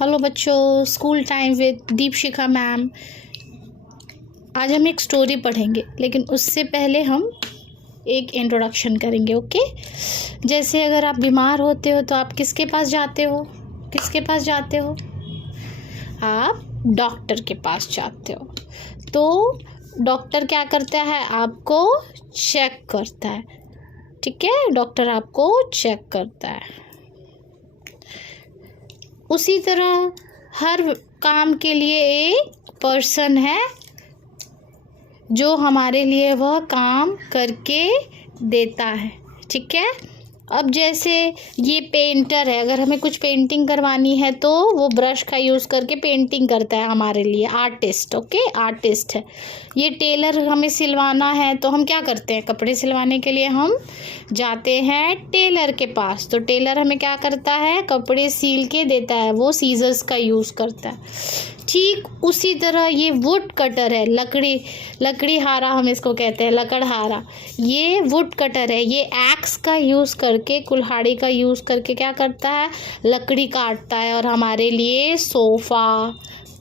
Hello बच्चों, school time with Deepshikha ma'am. आज हम एक स्टोरी पढ़ेंगे, लेकिन उससे पहले हम एक इंट्रोडक्शन करेंगे। ओके। जैसे अगर आप बीमार होते हो तो आप किसके पास जाते हो? आप डॉक्टर के पास जाते हो। तो डॉक्टर क्या करता है? आपको चेक करता है। ठीक है, डॉक्टर आपको चेक करता है। उसी तरह हर काम के लिए एक पर्सन है जो हमारे लिए वह काम करके देता है। ठीक है। अब जैसे ये पेंटर है, अगर हमें कुछ पेंटिंग करवानी है तो वो ब्रश का यूज़ करके पेंटिंग करता है हमारे लिए। आर्टिस्ट, ओके, आर्टिस्ट है। ये टेलर, हमें सिलवाना है तो हम क्या करते हैं? कपड़े सिलवाने के लिए हम जाते हैं टेलर के पास। तो टेलर हमें क्या करता है? कपड़े सील के देता है। वो सीजर्स का यूज़ करता है। ठीक उसी तरह ये वुड कटर है, लकड़ी हारा हम इसको कहते हैं, लकड़हारा। ये वुड कटर है। ये एक्स का यूज़ करके, कुल्हाड़ी का यूज़ करके क्या करता है? लकड़ी काटता है और हमारे लिए सोफ़ा,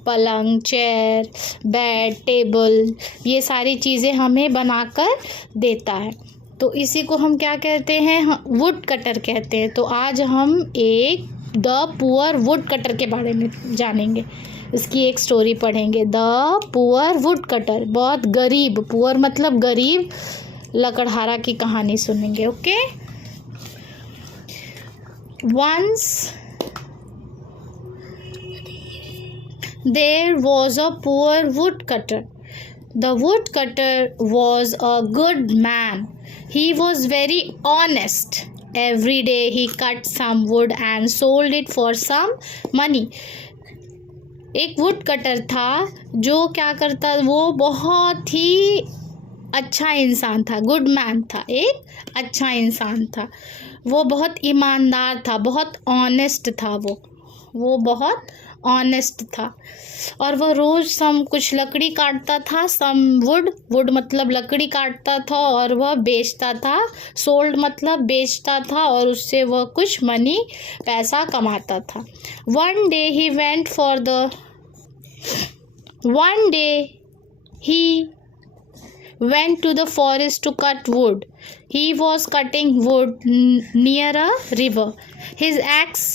पलंग, चेयर, बेड, टेबल, ये सारी चीज़ें हमें बनाकर देता है। तो इसी को हम क्या कहते हैं? वुड कटर कहते हैं। तो आज हम एक द पुअर वुड कटर के बारे में जानेंगे। इसकी एक स्टोरी पढ़ेंगे, द पुअर वुड कटर। बहुत गरीब, पुअर मतलब गरीब, लकड़हारा की कहानी सुनेंगे। Okay. Once there was a poor wood cutter. The woodcutter was a good man. He was very honest. Every day he cut some wood and sold it for some money. एक would cutter था जो क्या करता, वो बहुत ही अच्छा इंसान था। गुड मैन था, एक अच्छा इंसान था। वो बहुत ईमानदार था, बहुत ऑनेस्ट था। वो बहुत ऑनेस्ट था। और वह रोज़ कुछ लकड़ी काटता था। वुड मतलब लकड़ी काटता था और वह बेचता था। सोल्ड मतलब बेचता था और उससे वह कुछ पैसा कमाता था। One day he went to the forest to cut wood. He was cutting wood near a river. His axe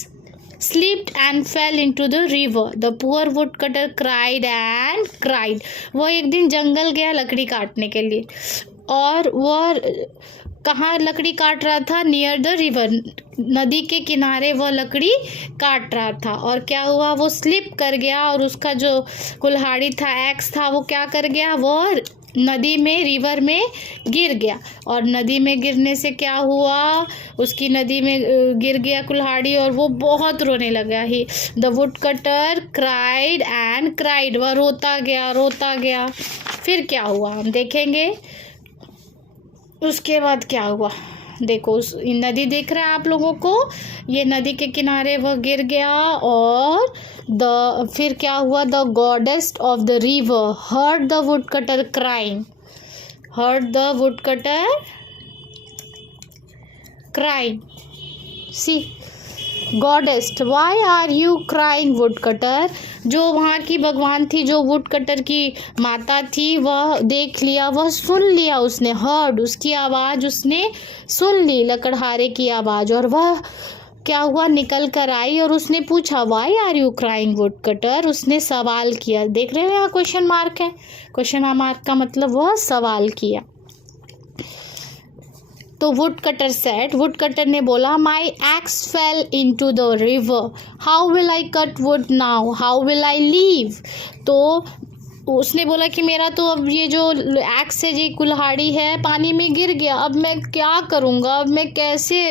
slipped and fell into the river. The poor woodcutter cried and cried. वो एक दिन जंगल गया लकड़ी काटने के लिए, और वह कहाँ लकड़ी काट रहा था? नियर द रिवर, नदी के किनारे वह लकड़ी काट रहा था। और क्या हुआ? वो स्लिप कर गया और उसका जो कुल्हाड़ी था, एक्स था, वो क्या कर गया? वो नदी में, रिवर में गिर गया। और नदी में गिरने से क्या हुआ? उसकी नदी में गिर गया कुल्हाड़ी और वो बहुत रोने लगा। He the would cutter cried and cried. वह रोता गया। फिर क्या हुआ हम देखेंगे। उसके बाद क्या हुआ देखो, नदी दिख रहा है आप लोगों को? ये नदी के किनारे वह गिर गया और फिर क्या हुआ? The goddess of the river heard the would cutter crying. See goddess, why are you crying wood cutter. जो वहाँ की भगवान थी, जो वुड कटर की माता थी, वह देख लिया, वह सुन लिया, उसने हर्ड, उसकी आवाज़ उसने सुन ली, लकड़हारे की आवाज़। और वह क्या हुआ? निकल कर आई और उसने पूछा, why are you crying wood cutter. उसने सवाल किया। देख रहे हो यहाँ क्वेश्चन मार्क है? क्वेश्चन मार्क का मतलब वह सवाल किया। तो वुड कटर ने बोला, my axe fell into the river, how will I cut wood now, how will I live. तो उसने बोला कि मेरा तो अब ये जो एक्स है, जी कुल्हाड़ी है, पानी में गिर गया। अब मैं क्या करूँगा? अब मैं कैसे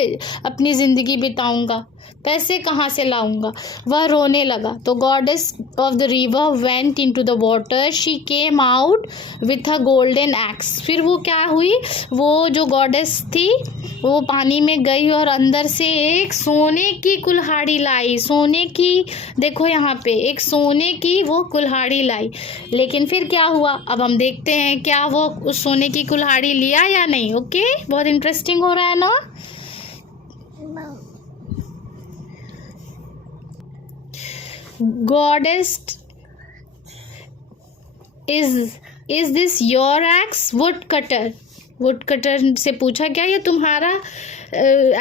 अपनी ज़िंदगी बिताऊँगा? पैसे कहाँ से लाऊंगा? वह रोने लगा। तो goddess of the river went into the water, she came out with a golden x. फिर वो क्या हुई? वो जो गॉडेस थी वो पानी में गई और अंदर से एक सोने की कुल्हाड़ी लाई। सोने की, देखो यहाँ पे एक सोने की वो कुल्हाड़ी लाई। लेकिन फिर क्या हुआ? अब हम देखते हैं क्या वो उस सोने की कुल्हाड़ी लिया या नहीं। ओके, बहुत इंटरेस्टिंग हो रहा है ना? Goddess is this your x? Would cutter से पूछा क्या ये तुम्हारा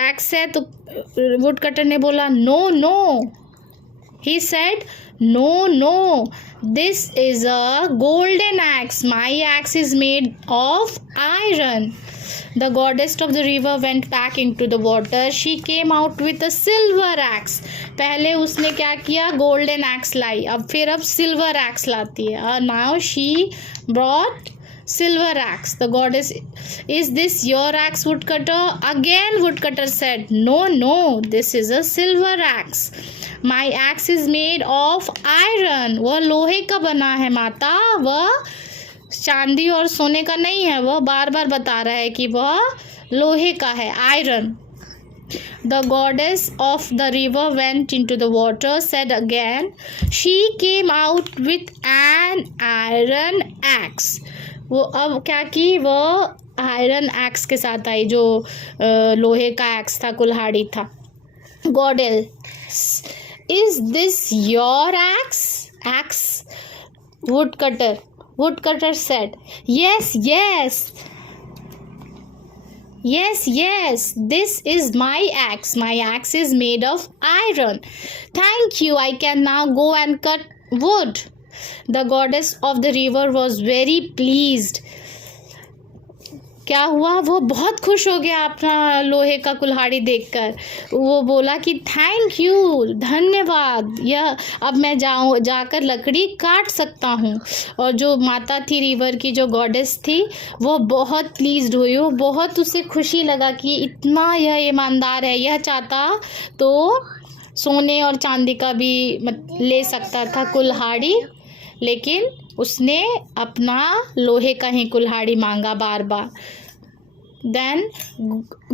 एक्स है? तो वुड कटर ने बोला no. He said, no, this is a golden axe. My axe is made of iron. The goddess of the river went back into the water. She came out with a silver axe. पहले उसने क्या किया? Golden x लाई. अब silver x लाती है. Now she brought silver axe. The goddess, is this your axe, woodcutter? Again woodcutter said, no, this is a silver axe. My axe is made of iron. वह लोहे का बना है माता, वह चांदी और सोने का नहीं है. वह बार बार बता रहा है कि वह लोहे का है, iron. The goddess of the river went into the water, said again. She came out with an iron axe. वो अब क्या की? वो आयरन एक्स के साथ आई, जो लोहे का एक्स था, कुल्हाड़ी था. Goddess, is this your axe? Woodcutter said, yes, this is my axe. My axe is made of iron. Thank you, I can now go and cut wood. The goddess of the river was very pleased. क्या हुआ? वो बहुत खुश हो गया अपना लोहे का कुल्हाड़ी देखकर. वो बोला कि थैंक यू, धन्यवाद, यह अब मैं जाकर लकड़ी काट सकता हूँ. और जो माता थी रिवर की, जो गॉडेस थी, वो बहुत प्लीज्ड हुई. वो बहुत उसे खुशी लगा कि इतना यह ईमानदार है. यह चाहता तो सोने और चांदी का भी ले सकता था कुल्हाड़ी, लेकिन उसने अपना लोहे का ही कुल्हाड़ी मांगा बार बार. Then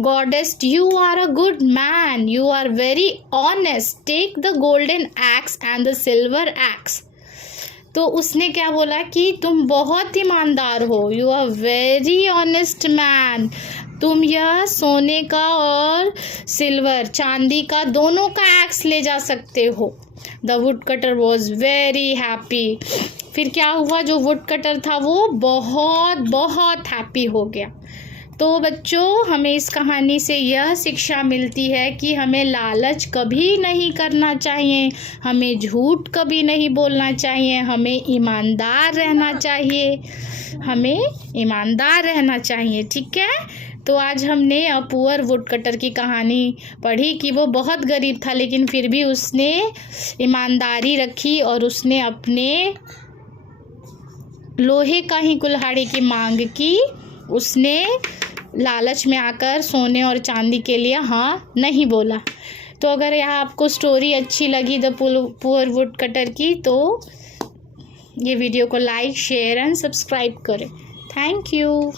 goddess, you are a good man, you are very honest, take the golden axe and the silver axe. तो उसने क्या बोला कि तुम बहुत ईमानदार हो, you are very honest man. तुम यह सोने का और सिल्वर, चांदी का, दोनों का एक्स ले जा सकते हो. The wood cutter was very happy. फिर क्या हुआ? जो वुड कटर था वो बहुत हैप्पी हो गया. तो बच्चों, हमें इस कहानी से यह शिक्षा मिलती है कि हमें लालच कभी नहीं करना चाहिए, हमें झूठ कभी नहीं बोलना चाहिए, हमें ईमानदार रहना चाहिए. ठीक है? तो आज हमने अ पुअर वुडकटर की कहानी पढ़ी कि वो बहुत गरीब था, लेकिन फिर भी उसने ईमानदारी रखी और उसने अपने लोहे का ही कुल्हाड़ी की मांग की. उसने लालच में आकर सोने और चांदी के लिए हाँ नहीं बोला. तो अगर यह आपको स्टोरी अच्छी लगी द पुअर वुडकटर की, तो ये वीडियो को लाइक, शेयर एंड सब्सक्राइब करें. Thank you.